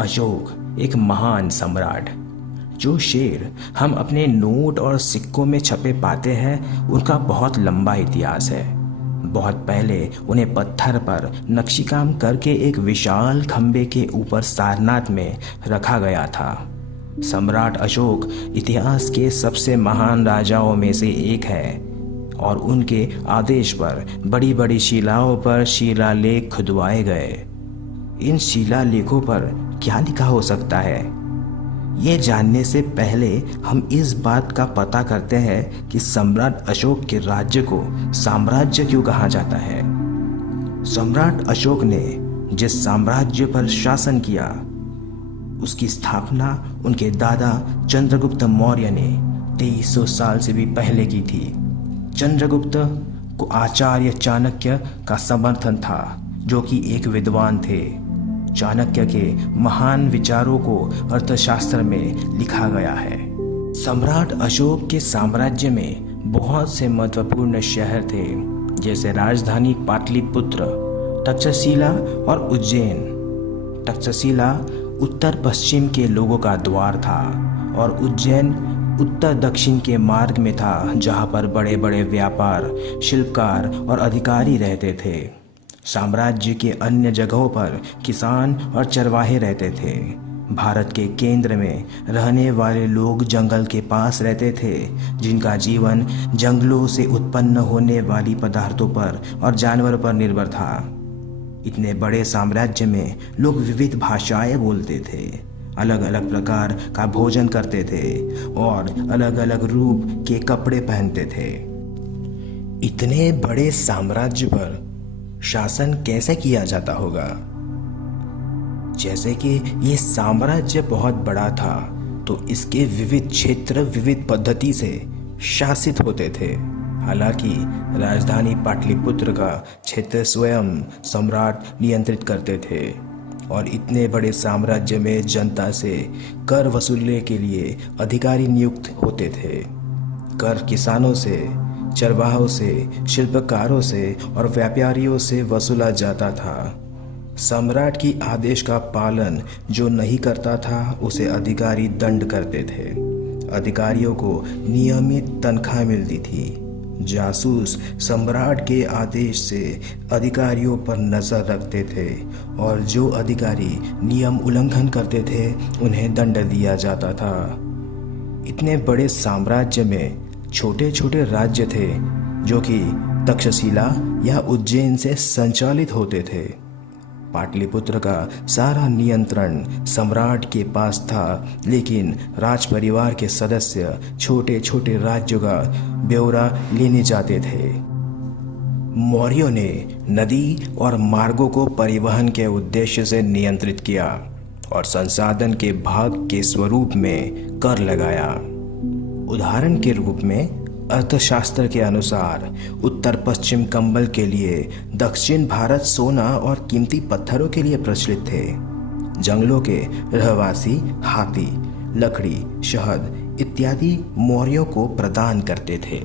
अशोक एक महान सम्राट। जो शेर हम अपने नोट और सिक्कों में छपे पाते हैं उनका बहुत लंबा इतिहास है। बहुत पहले उन्हें पत्थर पर नक्शीकाम करके एक विशाल खंबे के ऊपर सारनाथ में रखा गया था। सम्राट अशोक इतिहास के सबसे महान राजाओं में से एक है और उनके आदेश पर बड़ी बड़ी शिलाओं पर शिलालेख खुदवाए गए। इन शिलालेखों पर क्या लिखा हो सकता है, ये जानने से पहले हम इस बात का पता करते हैं कि सम्राट अशोक के राज्य को साम्राज्य क्यों कहा जाता है। सम्राट अशोक ने जिस साम्राज्य पर शासन किया उसकी स्थापना उनके दादा चंद्रगुप्त मौर्य ने 2300 साल से भी पहले की थी। चंद्रगुप्त को आचार्य चाणक्य का समर्थन था, जो कि एक विद्वान थे। चाणक्य के महान विचारों को अर्थशास्त्र में लिखा गया है। सम्राट अशोक के साम्राज्य में बहुत से महत्वपूर्ण शहर थे, जैसे राजधानी पाटलिपुत्र, तक्षशिला और उज्जैन। तक्षशिला उत्तर पश्चिम के लोगों का द्वार था और उज्जैन उत्तर दक्षिण के मार्ग में था, जहां पर बड़े बड़े व्यापार, शिल्पकार और अधिकारी रहते थे। साम्राज्य के अन्य जगहों पर किसान और चरवाहे रहते थे। भारत के केंद्र में रहने वाले लोग जंगल के पास रहते थे, जिनका जीवन जंगलों से उत्पन्न होने वाली पदार्थों पर और जानवरों पर निर्भर था। इतने बड़े साम्राज्य में लोग विविध भाषाएं बोलते थे, अलग अलग प्रकार का भोजन करते थे और अलग अलग रूप के कपड़े पहनते थे। इतने बड़े साम्राज्य पर शासन कैसे किया जाता होगा? जैसे कि ये साम्राज्य बहुत बड़ा था तो इसके विविध क्षेत्र विविध पद्धति से शासित होते थे। हालांकि राजधानी पाटलिपुत्र का क्षेत्र स्वयं सम्राट नियंत्रित करते थे और इतने बड़े साम्राज्य में जनता से कर वसूलने के लिए अधिकारी नियुक्त होते थे। कर किसानों से, चरवाहों से, शिल्पकारों से और व्यापारियों से वसूला जाता था। सम्राट की आदेश का पालन जो नहीं करता था उसे अधिकारी दंड करते थे। अधिकारियों को नियमित तनख्वाह मिलती थी। जासूस सम्राट के आदेश से अधिकारियों पर नजर रखते थे और जो अधिकारी नियम उल्लंघन करते थे उन्हें दंड दिया जाता था। इतने बड़े साम्राज्य में छोटे छोटे राज्य थे जो कि तक्षशिला या उज्जैन से संचालित होते थे। पाटलिपुत्र का सारा नियंत्रण सम्राट के पास था, लेकिन राज परिवार के सदस्य छोटे छोटे राज्यों का ब्यौरा लेने जाते थे। मौर्यों ने नदी और मार्गों को परिवहन के उद्देश्य से नियंत्रित किया और संसाधन के भाग के स्वरूप में कर लगाया। उदाहरण के रूप में अर्थशास्त्र के अनुसार उत्तर पश्चिम कंबल के लिए दक्षिण भारत सोना और कीमती पत्थरों के लिए प्रचलित थे। जंगलों के रहवासी हाथी, लकड़ी, शहद इत्यादि मौर्यों को प्रदान करते थे।